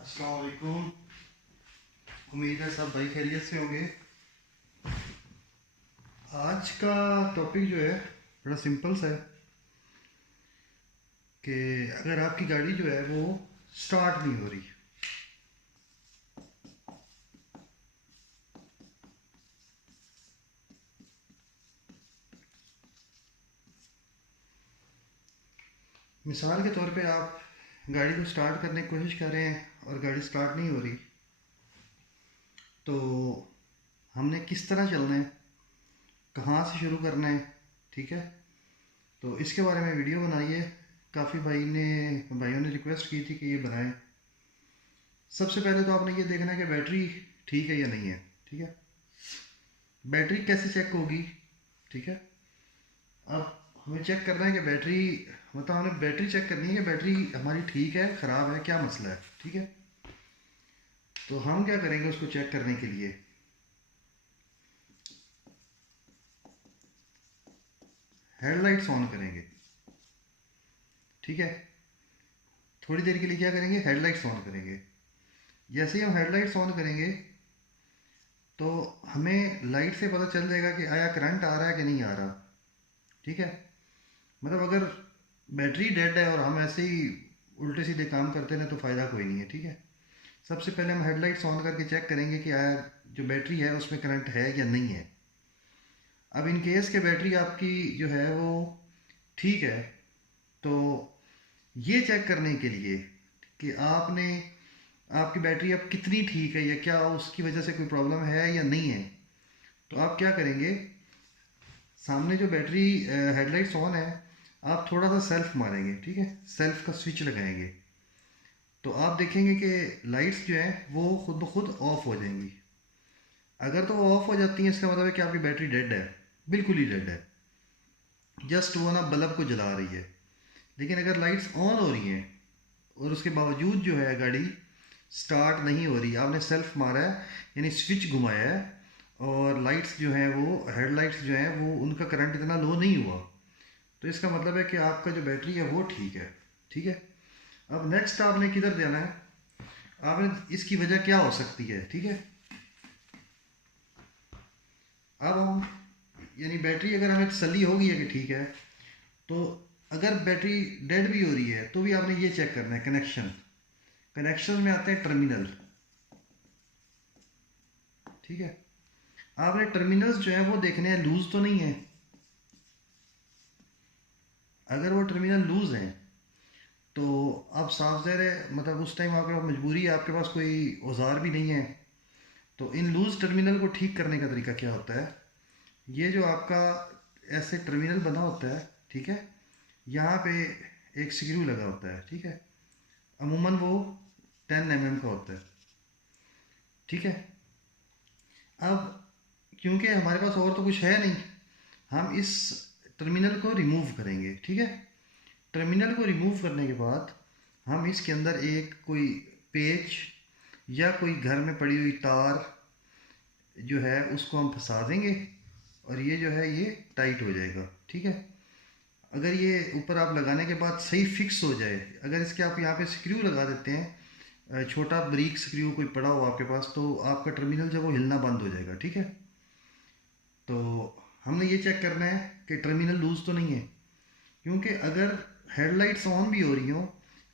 अस्सलाम वालेकुम। उम्मीद है सब भाई खैरियत से होंगे। आज का टॉपिक जो है बड़ा सिंपल सा है कि अगर आपकी गाड़ी जो है वो स्टार्ट नहीं हो रही, मिसाल के तौर पे आप गाड़ी को स्टार्ट करने की कोशिश कर रहे हैं और गाड़ी स्टार्ट नहीं हो रही, तो हमने किस तरह चलना है, कहाँ से शुरू करना है, ठीक है। तो इसके बारे में वीडियो बनाई है। काफ़ी भाइयों ने रिक्वेस्ट की थी कि ये बनाएं। सबसे पहले तो आपने ये देखना है कि बैटरी ठीक है या नहीं है, ठीक है। बैटरी कैसे चेक होगी, ठीक है। अब हमें चेक करना है कि बैटरी, मतलब हमें बैटरी चेक करनी है कि बैटरी हमारी ठीक है, ख़राब है, क्या मसला है, ठीक है। तो हम क्या करेंगे उसको चेक करने के लिए, हेडलाइट्स ऑन करेंगे, ठीक है। थोड़ी देर के लिए क्या करेंगे, हेडलाइट्स ऑन करेंगे। जैसे ही हम हेडलाइट्स ऑन करेंगे तो हमें लाइट से पता चल जाएगा कि आया करंट आ रहा है कि नहीं आ रहा, ठीक है। मतलब अगर बैटरी डेड है और हम ऐसे ही उल्टे सीधे काम करते हैं तो फ़ायदा कोई नहीं है, ठीक है। सबसे पहले हम हेडलाइट्स ऑन करके चेक करेंगे कि आया जो बैटरी है उसमें करंट है या नहीं है। अब इन केस के बैटरी आपकी जो है वो ठीक है, तो ये चेक करने के लिए कि आपकी बैटरी अब कितनी ठीक है या क्या उसकी वजह से कोई प्रॉब्लम है या नहीं है, तो आप क्या करेंगे, सामने जो बैटरी हेडलाइट्स ऑन है, आप थोड़ा सा सेल्फ मारेंगे, ठीक है, सेल्फ का स्विच लगाएंगे। तो आप देखेंगे कि लाइट्स जो हैं वो खुद ब खुद ऑफ हो जाएंगी। अगर तो वो ऑफ हो जाती हैं इसका मतलब है कि आपकी बैटरी डेड है, बिल्कुल ही डेड है, जस्ट वो ना बल्ब को जला रही है। लेकिन अगर लाइट्स ऑन हो रही हैं और उसके बावजूद जो है गाड़ी स्टार्ट नहीं हो रही, आपने सेल्फ मारा है यानी स्विच घुमाया है और लाइट्स जो हैं वो हेडलाइट्स जो हैं वो उनका करंट इतना लो नहीं हुआ, तो इसका मतलब है कि आपका जो बैटरी है वो ठीक है, ठीक है। अब नेक्स्ट आपने किधर जाना है, आपने इसकी वजह क्या हो सकती है, ठीक है। अब हम यानी बैटरी अगर हमें तसल्ली होगी है कि ठीक है, तो अगर बैटरी डेड भी हो रही है तो भी आपने ये चेक करना है कनेक्शन। कनेक्शन में आते हैं टर्मिनल, ठीक है। आपने टर्मिनल्स जो है वो देखने हैं लूज तो नहीं है। अगर वो टर्मिनल लूज हैं तो आप साफ ज़ाहिर है मतलब उस टाइम आपके पास मजबूरी है, आपके पास कोई औजार भी नहीं है। तो इन लूज टर्मिनल को ठीक करने का तरीका क्या होता है, ये जो आपका ऐसे टर्मिनल बना होता है, ठीक है, यहाँ पे एक स्क्रू लगा होता है, ठीक है। अमूमन वो 10 mm का होता है, ठीक है। अब क्योंकि हमारे पास और तो कुछ है नहीं, हम इस टर्मिनल को रिमूव करेंगे, ठीक है। टर्मिनल को रिमूव करने के बाद हम इसके अंदर एक कोई पेच या कोई घर में पड़ी हुई तार जो है उसको हम फंसा देंगे और ये जो है ये टाइट हो जाएगा, ठीक है। अगर ये ऊपर आप लगाने के बाद सही फिक्स हो जाए, अगर इसके आप यहाँ पे स्क्रू लगा देते हैं, छोटा ब्रीक स्क्रू कोई पड़ा हो आपके पास, तो आपका टर्मिनल जब वो हिलना बंद हो जाएगा, ठीक है। तो हमने ये चेक करना है कि टर्मिनल लूज तो नहीं है, क्योंकि अगर हेडलाइट्स ऑन भी हो रही हो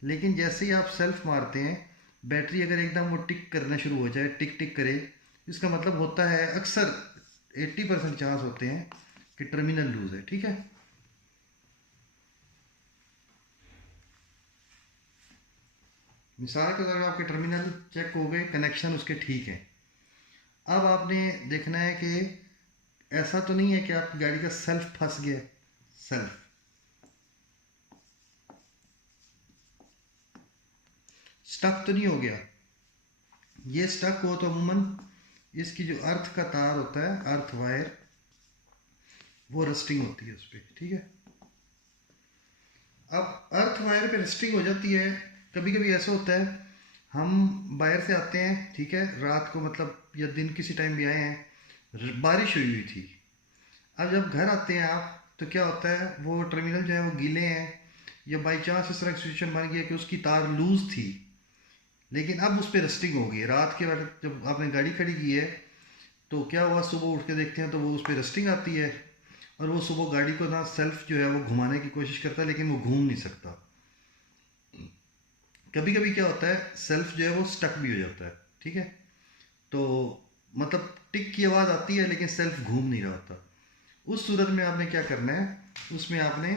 लेकिन जैसे ही आप सेल्फ मारते हैं बैटरी अगर एकदम वो टिक करना शुरू हो जाए, टिक टिक करे, इसका मतलब होता है अक्सर 80% चांस होते हैं कि टर्मिनल लूज है, ठीक है। मिसाल के तौर पर आपके टर्मिनल चेक हो गए, कनेक्शन उसके ठीक है। अब आपने देखना है कि ऐसा तो नहीं है कि आपकी गाड़ी का सेल्फ फंस गया, सेल्फ स्टक तो नहीं हो गया। ये स्टक हो तो अमूमन इसकी जो अर्थ का तार होता है, अर्थ वायर, वो रस्टिंग होती है उस पर, ठीक है। अब अर्थ वायर पे रस्टिंग हो जाती है। कभी कभी ऐसा होता है हम बाहर से आते हैं, ठीक है, रात को मतलब या दिन किसी टाइम भी आए हैं, बारिश हुई हुई थी। अब जब घर आते हैं आप तो क्या होता है वो टर्मिनल जो है वो गीले हैं या बाई चांस इस तरह की सिचुएशन बन गई है कि उसकी तार लूज थी, लेकिन अब उस पर रस्टिंग हो गई है। रात के वक्त जब आपने गाड़ी खड़ी की है तो क्या हुआ, सुबह उठ के देखते हैं तो वो उस पर रस्टिंग आती है, और वो सुबह गाड़ी को ना सेल्फ जो है वो घुमाने की कोशिश करता है लेकिन वो घूम नहीं सकता। कभी कभी क्या होता है, सेल्फ जो है वो स्टक भी हो जाता है। ठीक है, तो मतलब टिक की आवाज़ आती है लेकिन सेल्फ घूम नहीं रहा होता। उस सूरत में आपने क्या करना है, उसमें आपने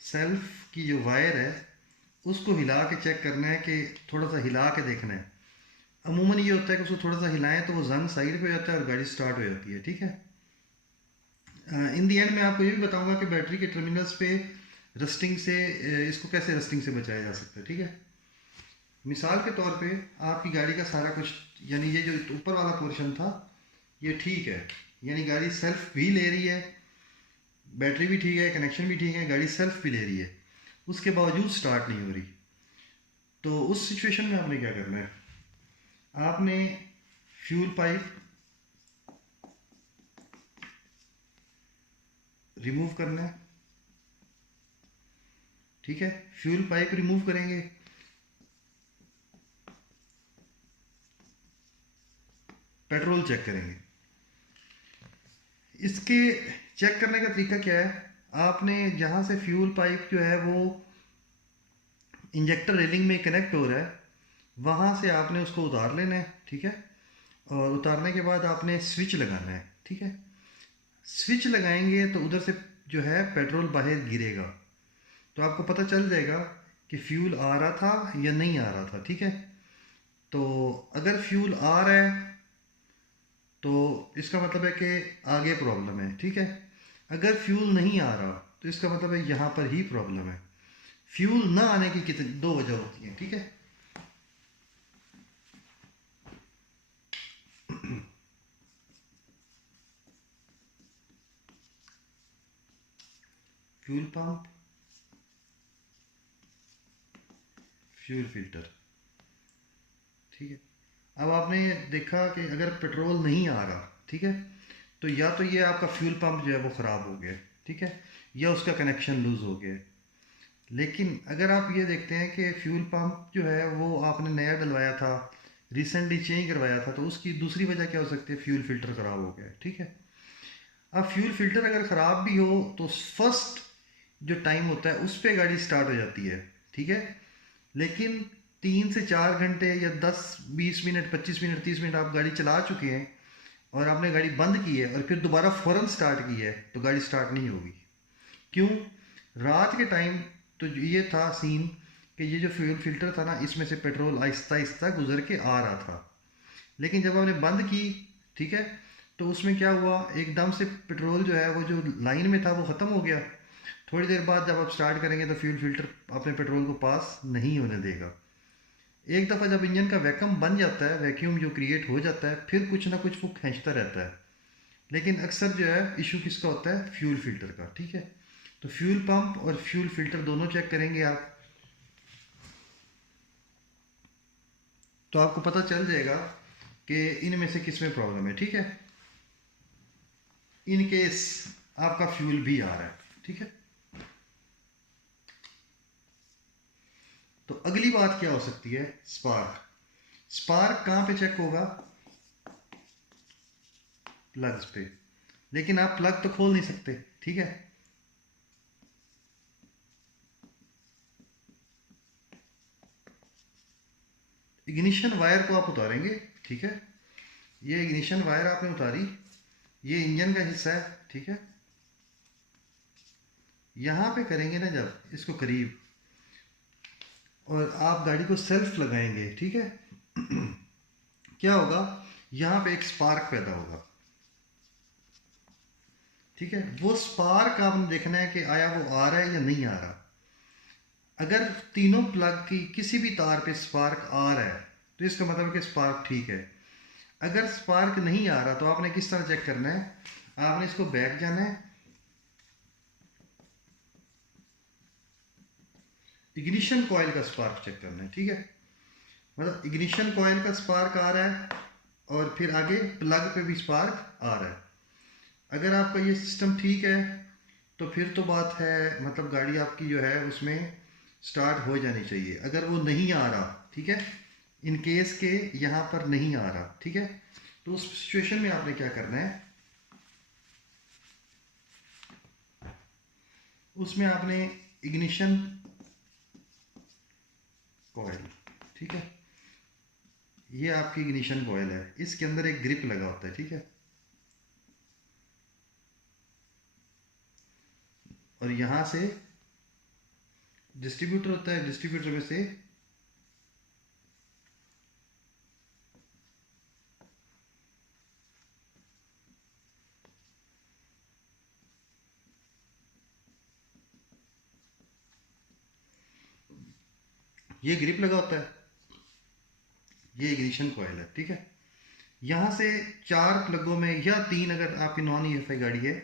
सेल्फ की जो वायर है उसको हिला के चेक करना है, कि थोड़ा सा हिला के देखना है। अमूमन ये होता है कि उसको थोड़ा सा हिलाएं तो वो जंग साइड पे हो जाता है और गाड़ी स्टार्ट हो जाती है। ठीक है, इन दी एंड मैं आपको ये भी बताऊंगा कि बैटरी के टर्मिनल्स पे रस्टिंग से इसको कैसे रस्टिंग से बचाया जा सकता है। ठीक है, मिसाल के तौर पे आपकी गाड़ी का सारा कुछ, यानी ये जो ऊपर वाला पोर्शन था ये ठीक है, यानी गाड़ी सेल्फ भी ले रही है, बैटरी भी ठीक है, कनेक्शन भी ठीक है, गाड़ी सेल्फ भी ले रही है, उसके बावजूद स्टार्ट नहीं हो रही। तो उस सिचुएशन में आपने क्या करना है, आपने फ्यूल पाइप रिमूव करना है। ठीक है, फ्यूल पाइप रिमूव करेंगे, पेट्रोल चेक करेंगे। इसके चेक करने का तरीका क्या है, आपने जहाँ से फ्यूल पाइप जो है वो इंजेक्टर रेलिंग में कनेक्ट हो रहा है, वहाँ से आपने उसको उतार लेना है। ठीक है, और उतारने के बाद आपने स्विच लगाना है। ठीक है, स्विच लगाएंगे तो उधर से जो है पेट्रोल बाहर गिरेगा, तो आपको पता चल जाएगा कि फ्यूल आ रहा था या नहीं आ रहा था। ठीक है, तो अगर फ्यूल आ रहा है तो इसका मतलब है कि आगे प्रॉब्लम है। ठीक है, अगर फ्यूल नहीं आ रहा तो इसका मतलब है यहाँ पर ही प्रॉब्लम है। फ्यूल ना आने की कितनी दो वजह होती हैं। ठीक है, फ्यूल पंप, फ्यूल फिल्टर। ठीक है, अब आपने देखा कि अगर पेट्रोल नहीं आ रहा, ठीक है, तो या तो ये आपका फ्यूल पंप जो है वो ख़राब हो गया, ठीक है, या उसका कनेक्शन लूज़ हो गया। लेकिन अगर आप ये देखते हैं कि फ्यूल पंप जो है वो आपने नया डलवाया था, रिसेंटली चेंज करवाया था, तो उसकी दूसरी वजह क्या हो सकती है, फ्यूल फिल्टर ख़राब हो गया है। ठीक है, अब फ्यूल फिल्टर अगर ख़राब भी हो तो फर्स्ट जो टाइम होता है उस पर गाड़ी स्टार्ट हो जाती है। ठीक है, लेकिन 3 से 4 घंटे या 10 20 मिनट 25 मिनट 30 मिनट आप गाड़ी चला चुके हैं और आपने गाड़ी बंद की है और फिर दोबारा फ़ौरन स्टार्ट की है तो गाड़ी स्टार्ट नहीं होगी। क्यों, रात के टाइम तो ये था सीन कि ये जो फ्यूल फिल्टर था ना, इसमें से पेट्रोल आहिस्ता आहिस्ता गुजर के आ रहा था, लेकिन जब आपने बंद की, ठीक है, तो उसमें क्या हुआ, एकदम से पेट्रोल जो है वो जो लाइन में था वो ख़त्म हो गया। थोड़ी देर बाद जब आप स्टार्ट करेंगे तो फ्यूल फिल्टर अपने पेट्रोल को पास नहीं होने देगा। एक दफ़ा जब इंजन का वैक्यूम बन जाता है, वैक्यूम जो क्रिएट हो जाता है, फिर कुछ ना कुछ वो खींचता रहता है। लेकिन अक्सर जो है इशू किसका होता है, फ्यूल फिल्टर का। ठीक है, तो फ्यूल पंप और फ्यूल फिल्टर दोनों चेक करेंगे आप, तो आपको पता चल जाएगा कि इनमें से किस में प्रॉब्लम है। ठीक है, इन केस आपका फ्यूल भी आ रहा है। ठीक है, तो अगली बात क्या हो सकती है, स्पार्क। स्पार्क कहाँ पे चेक होगा, प्लग्स पे, लेकिन आप प्लग तो खोल नहीं सकते। ठीक है, इग्निशन वायर को आप उतारेंगे। ठीक है, ये इग्निशन वायर आपने उतारी, ये इंजन का हिस्सा है। ठीक है, यहाँ पे करेंगे ना जब इसको करीब, और आप गाड़ी को सेल्फ लगाएंगे, ठीक है, क्या होगा, यहाँ पे एक स्पार्क पैदा होगा। ठीक है, वो स्पार्क आपने देखना है कि आया वो आ रहा है या नहीं आ रहा। अगर तीनों प्लग की किसी भी तार पे स्पार्क आ रहा है तो इसका मतलब है कि स्पार्क ठीक है। अगर स्पार्क नहीं आ रहा तो आपने किस तरह चेक करना है, आपने इसको बैक जाना है, इग्निशन कॉइल का स्पार्क चेक करना है। ठीक है, मतलब इग्निशन कॉइल का स्पार्क आ रहा है और फिर आगे प्लग पे भी स्पार्क आ रहा है। अगर आपका ये सिस्टम ठीक है तो फिर तो बात है, मतलब गाड़ी आपकी जो है उसमें स्टार्ट हो जानी चाहिए। अगर वो नहीं आ रहा, ठीक है, इन केस के यहाँ पर नहीं आ रहा, ठीक है, तो उस सिचुएशन में आपने क्या करना है, उसमें आपने इग्निशन कॉइल, ठीक है, ये आपकी इग्निशन कॉइल है, इसके अंदर एक ग्रिप लगा होता है, ठीक है, और यहाँ से डिस्ट्रीब्यूटर होता है, डिस्ट्रीब्यूटर में से ये ग्रिप लगा होता है, ये इग्निशन कॉइल है, ठीक है। यहाँ से 4 प्लगों में या 3, अगर आपकी नॉन ईएफआई गाड़ी है,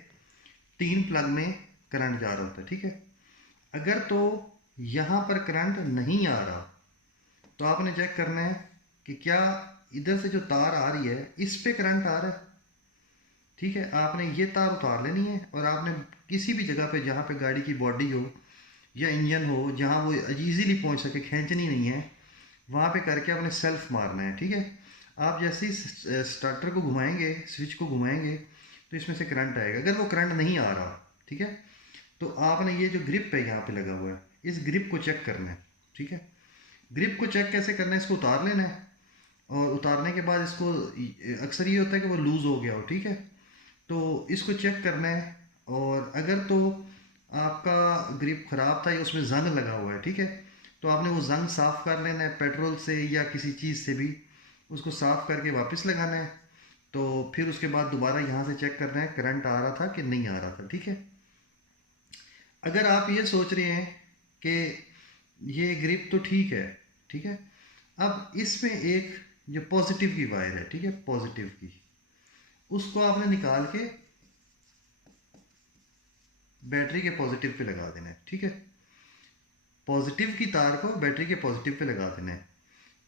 3 प्लग में करंट जा रहा होता है, ठीक है। अगर तो यहाँ पर करंट नहीं आ रहा तो आपने चेक करना है कि क्या इधर से जो तार आ रही है इस पे करंट आ रहा है, ठीक है। आपने ये तार उतार लेनी है और आपने किसी भी जगह पे जहाँ पे गाड़ी की बॉडी हो या इंजन हो, जहाँ वो इजीली पहुँच सके, खींचनी नहीं है, वहाँ पे करके आपने सेल्फ मारना है, ठीक है। आप जैसे ही स्टार्टर को घुमाएंगे, स्विच को घुमाएंगे, तो इसमें से करंट आएगा। अगर वो करंट नहीं आ रहा, ठीक है, तो आपने ये जो ग्रिप है यहाँ पे लगा हुआ है, इस ग्रिप को चेक करना है, ठीक है। ग्रिप को चेक कैसे करना है, इसको उतार लेना है और उतारने के बाद इसको, अक्सर ये होता है कि वो लूज़ हो गया हो, ठीक है, तो इसको चेक करना है। और अगर तो आपका ग्रिप ख़राब था या उसमें जंग लगा हुआ है, ठीक है, तो आपने वो जंग साफ़ कर लेना है पेट्रोल से या किसी चीज़ से भी, उसको साफ़ करके वापस लगाना है। तो फिर उसके बाद दोबारा यहाँ से चेक करना है करंट आ रहा था कि नहीं आ रहा था, ठीक है। अगर आप ये सोच रहे हैं कि ये ग्रिप तो ठीक है, ठीक है, अब इसमें एक जो पॉजिटिव की वायर है, ठीक है, पॉजिटिव की, उसको आपने निकाल के बैटरी के पॉजिटिव पे लगा देना है, ठीक है। पॉजिटिव की तार को बैटरी के पॉजिटिव पे लगा देना है।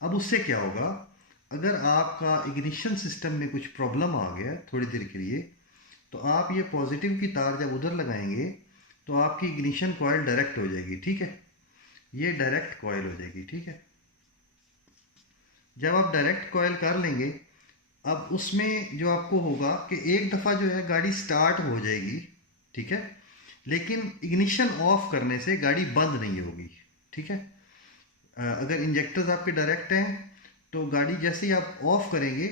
अब उससे क्या होगा, अगर आपका इग्निशन सिस्टम में कुछ प्रॉब्लम आ गया थोड़ी देर के लिए, तो आप ये पॉजिटिव की तार जब उधर लगाएंगे तो आपकी इग्निशन कॉइल डायरेक्ट हो जाएगी, ठीक है, ये डायरेक्ट कॉइल हो जाएगी, ठीक है। जब आप डायरेक्ट कॉइल कर लेंगे, अब उसमें जो आपको होगा कि एक दफ़ा जो है गाड़ी स्टार्ट हो जाएगी, ठीक है, लेकिन इग्निशन ऑफ करने से गाड़ी बंद नहीं होगी, ठीक है। अगर इंजेक्टर्स आपके डायरेक्ट हैं तो गाड़ी जैसे ही आप ऑफ करेंगे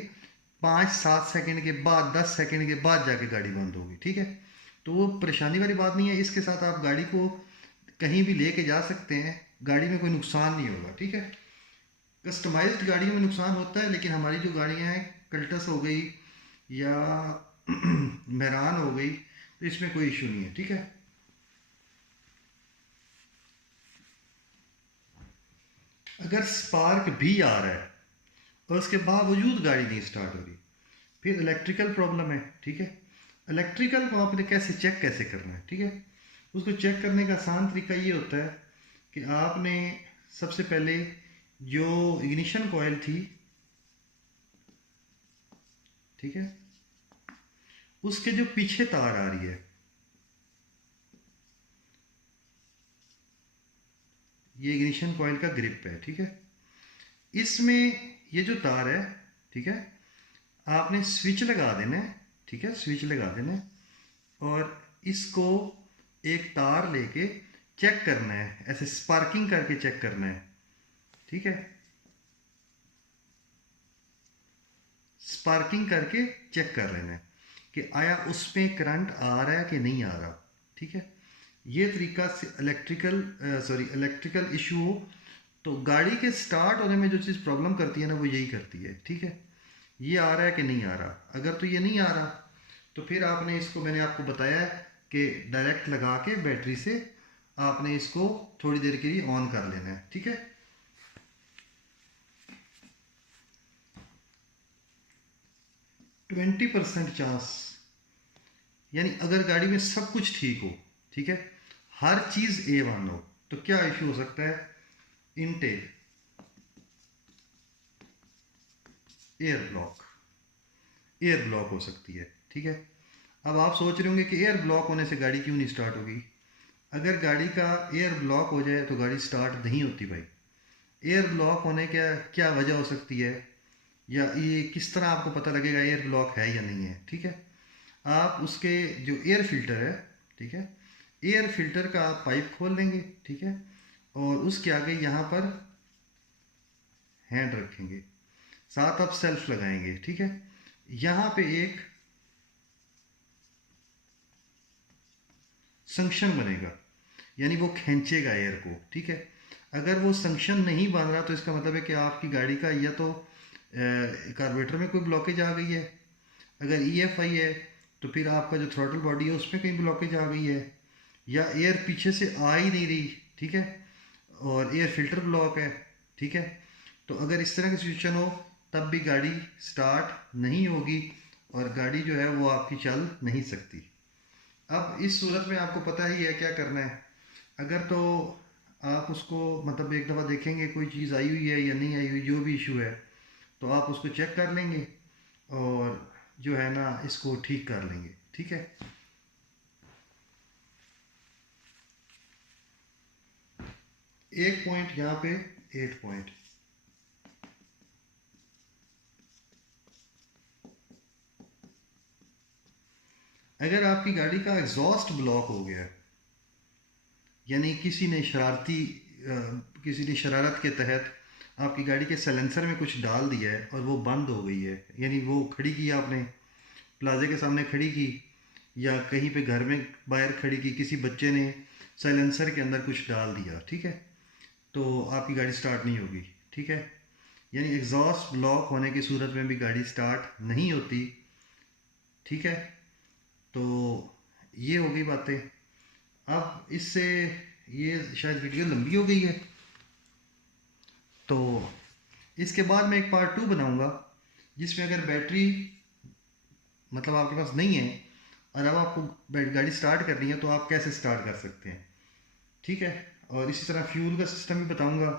5-7 सेकंड के बाद, 10 सेकंड के बाद जाके गाड़ी बंद होगी, ठीक है। तो वो परेशानी वाली बात नहीं है, इसके साथ आप गाड़ी को कहीं भी लेके जा सकते हैं, गाड़ी में कोई नुकसान नहीं होगा, ठीक है। कस्टमाइज्ड गाड़ियों में नुकसान होता है, लेकिन हमारी जो गाड़ियाँ हैं, कल्टस हो गई या मेहरान हो गई, तो इसमें कोई इशू नहीं है, ठीक है। अगर स्पार्क भी आ रहा है और उसके बावजूद गाड़ी नहीं स्टार्ट हो रही, फिर इलेक्ट्रिकल प्रॉब्लम है, ठीक है। इलेक्ट्रिकल को आपने कैसे चेक कैसे करना है, ठीक है। उसको चेक करने का आसान तरीका ये होता है कि आपने सबसे पहले जो इग्निशन कॉइल थी, ठीक है, उसके जो पीछे तार आ रही है, ये इग्निशन कॉइल का ग्रिप है, ठीक है, इसमें ये जो तार है, ठीक है, आपने स्विच लगा देना है, ठीक है, स्विच लगा देना है और इसको एक तार लेके चेक करना है, ऐसे स्पार्किंग करके चेक करना है, ठीक है, स्पार्किंग करके चेक कर लेना है कि आया उसमें करंट आ रहा है कि नहीं आ रहा, ठीक है। ये तरीका से इलेक्ट्रिकल इशू हो तो गाड़ी के स्टार्ट होने में जो चीज़ प्रॉब्लम करती है ना, वो यही करती है, ठीक है। ये आ रहा है कि नहीं आ रहा, अगर तो ये नहीं आ रहा तो फिर आपने इसको, मैंने आपको बताया है कि डायरेक्ट लगा के बैटरी से आपने इसको थोड़ी देर के लिए ऑन कर लेना है, ठीक है। 20% चांस, यानी अगर गाड़ी में सब कुछ ठीक हो, ठीक है, हर चीज़ A1 हो, तो क्या इशू हो सकता है, इनटेक एयर ब्लॉक हो सकती है, ठीक है। अब आप सोच रहे होंगे कि एयर ब्लॉक होने से गाड़ी क्यों नहीं स्टार्ट होगी। अगर गाड़ी का एयर ब्लॉक हो जाए तो गाड़ी स्टार्ट नहीं होती भाई। एयर ब्लॉक होने का क्या वजह हो सकती है, या ये किस तरह आपको पता लगेगा एयर ब्लॉक है या नहीं है? ठीक है, आप उसके जो एयर फिल्टर है, ठीक है, एयर फिल्टर का आप पाइप खोल लेंगे, ठीक है, और उसके आगे यहाँ पर हैंड रखेंगे, साथ आप सेल्फ लगाएंगे, ठीक है। यहाँ पे एक संक्शन बनेगा, यानी वो खींचेगा एयर को, ठीक है। अगर वो संक्शन नहीं बन रहा तो इसका मतलब है कि आपकी गाड़ी का या तो कार्बोरेटर में कोई ब्लॉकेज आ गई है, अगर EFI है तो फिर आपका जो थ्रॉटल बॉडी है उसमें कहीं ब्लॉकेज आ गई है, या एयर पीछे से आ ही नहीं रही, ठीक है, और एयर फिल्टर ब्लॉक है, ठीक है। तो अगर इस तरह की सिचुएशन हो तब भी गाड़ी स्टार्ट नहीं होगी और गाड़ी जो है वो आपकी चल नहीं सकती। अब इस सूरत में आपको पता ही है क्या करना है। अगर तो आप उसको मतलब एक दफ़ा देखेंगे कोई चीज़ आई हुई है या नहीं आई हुई, जो भी इशू है, तो आप उसको चेक कर लेंगे और जो है ना इसको ठीक कर लेंगे, ठीक है। एक पॉइंट यहाँ पे, 8 पॉइंट। अगर आपकी गाड़ी का एग्जॉस्ट ब्लॉक हो गया, यानी किसी ने शरारत के तहत आपकी गाड़ी के साइलेंसर में कुछ डाल दिया है और वो बंद हो गई है, यानी वो खड़ी की आपने, प्लाजे के सामने खड़ी की या कहीं पे घर में बाहर खड़ी की, किसी बच्चे ने साइलेंसर के अंदर कुछ डाल दिया, ठीक है, तो आपकी गाड़ी स्टार्ट नहीं होगी, ठीक है। यानी एग्जॉस्ट ब्लॉक होने की सूरत में भी गाड़ी स्टार्ट नहीं होती, ठीक है। तो ये हो गई बातें। अब इससे ये शायद वीडियो लंबी हो गई है, तो इसके बाद मैं एक पार्ट 2 बनाऊंगा जिसमें अगर बैटरी मतलब आपके पास नहीं है और अब आपको गाड़ी स्टार्ट करनी है तो आप कैसे स्टार्ट कर सकते हैं, ठीक है। और इसी तरह फ्यूल का सिस्टम भी बताऊंगा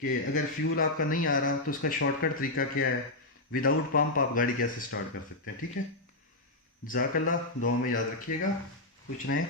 कि अगर फ्यूल आपका नहीं आ रहा तो उसका शॉर्टकट तरीका क्या है, विदाउट पंप आप गाड़ी कैसे स्टार्ट कर सकते हैं, ठीक है। जज़ाकल्लाह, दुआ में याद रखिएगा। कुछ नहीं।